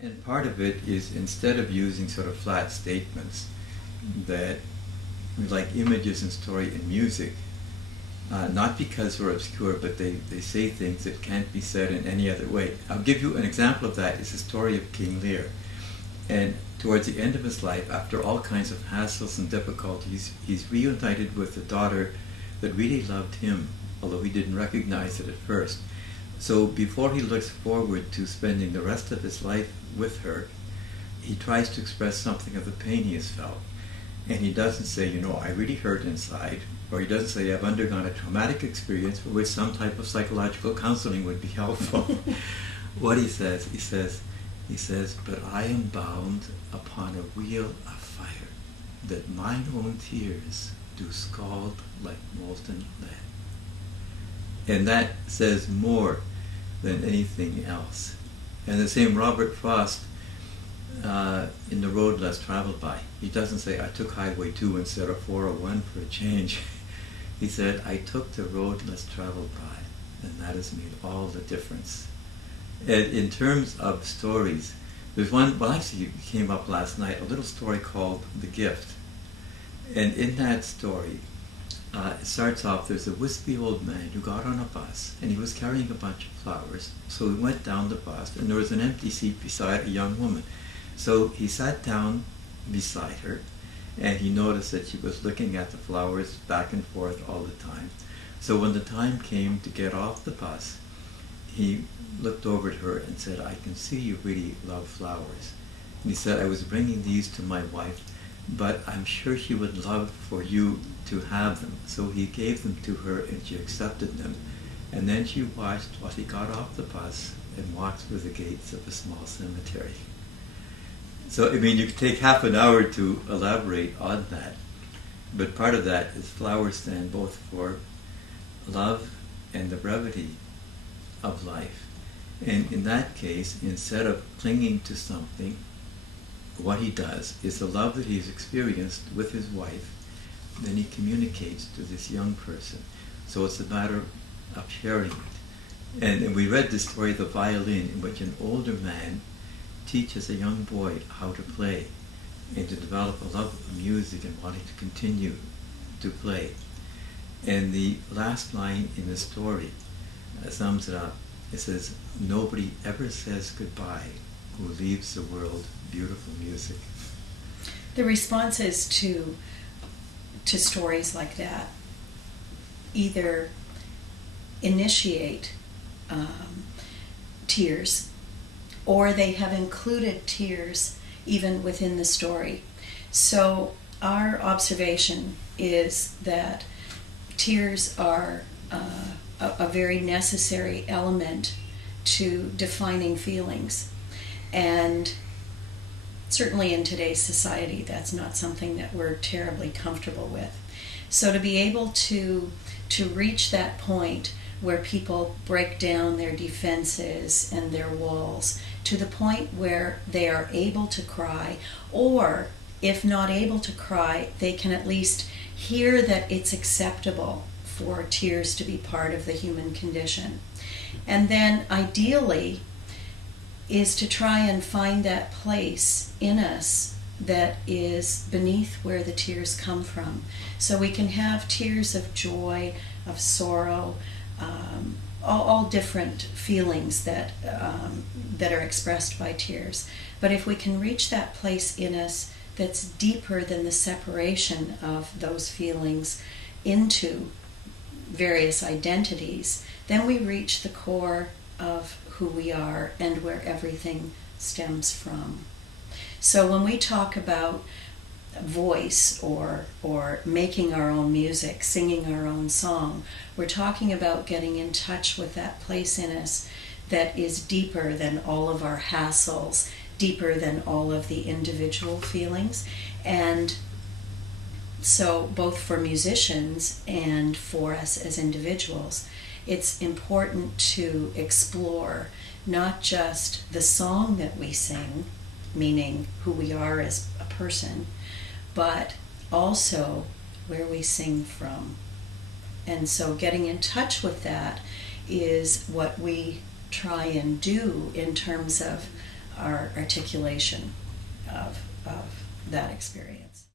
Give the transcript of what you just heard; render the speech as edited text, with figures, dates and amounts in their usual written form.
And part of it is instead of using sort of flat statements that, like images and story in music, not because we're obscure, but they say things that can't be said in any other way. I'll give you an example of that. It's the story of King Lear. And towards the end of his life, after all kinds of hassles and difficulties, he's reunited with a daughter that really loved him, although he didn't recognize it at first. So before he looks forward to spending the rest of his life with her, he tries to express something of the pain he has felt. And he doesn't say, I really hurt inside, or he doesn't say, I've undergone a traumatic experience for which some type of psychological counseling would be helpful. What he says, but I am bound upon a wheel of fire, that mine own tears do scald like molten lead. And that says more than anything else. And the same Robert Frost, in The Road Less Traveled By, he doesn't say, I took Highway 2 instead of 401 for a change. He said, I took the road less traveled by, and that has made all the difference. And in terms of stories, there's one, actually it came up last night, a little story called The Gift. And in that story, it starts off, there's a wispy old man who got on a bus, and he was carrying a bunch of flowers. So he went down the bus, and there was an empty seat beside a young woman. So he sat down beside her, and he noticed that she was looking at the flowers back and forth all the time. So when the time came to get off the bus, he looked over at her and said, I can see you really love flowers. And he said, I was bringing these to my wife, but I'm sure she would love for you to have them. So he gave them to her, and she accepted them. And then she watched while he got off the bus and walked through the gates of a small cemetery. So, you could take half an hour to elaborate on that. But part of that is flowers stand both for love and the brevity of life. And in that case, instead of clinging to something, what he does is the love that he's experienced with his wife, then he communicates to this young person. So it's a matter of sharing it. And we read the story of the violin, in which an older man teaches a young boy how to play and to develop a love of music and wanting to continue to play. And the last line in the story sums it up. It says, nobody ever says goodbye who leaves the world beautiful music. The responses to stories like that either initiate tears, or they have included tears even within the story. So our observation is that tears are a very necessary element to defining feelings. And certainly in today's society, that's not something that we're terribly comfortable with. So to be able to reach that point where people break down their defenses and their walls to the point where they are able to cry, or if not able to cry, they can at least hear that it's acceptable for tears to be part of the human condition. And then ideally is to try and find that place in us that is beneath where the tears come from. So we can have tears of joy, of sorrow, all different feelings that are expressed by tears. But if we can reach that place in us that's deeper than the separation of those feelings into various identities, then we reach the core of who we are and where everything stems from. So when we talk about voice or making our own music, singing our own song, we're talking about getting in touch with that place in us that is deeper than all of our hassles, deeper than all of the individual feelings. And so both for musicians and for us as individuals, it's important to explore not just the song that we sing, meaning who we are as a person, but also where we sing from. And so getting in touch with that is what we try and do in terms of our articulation of that experience.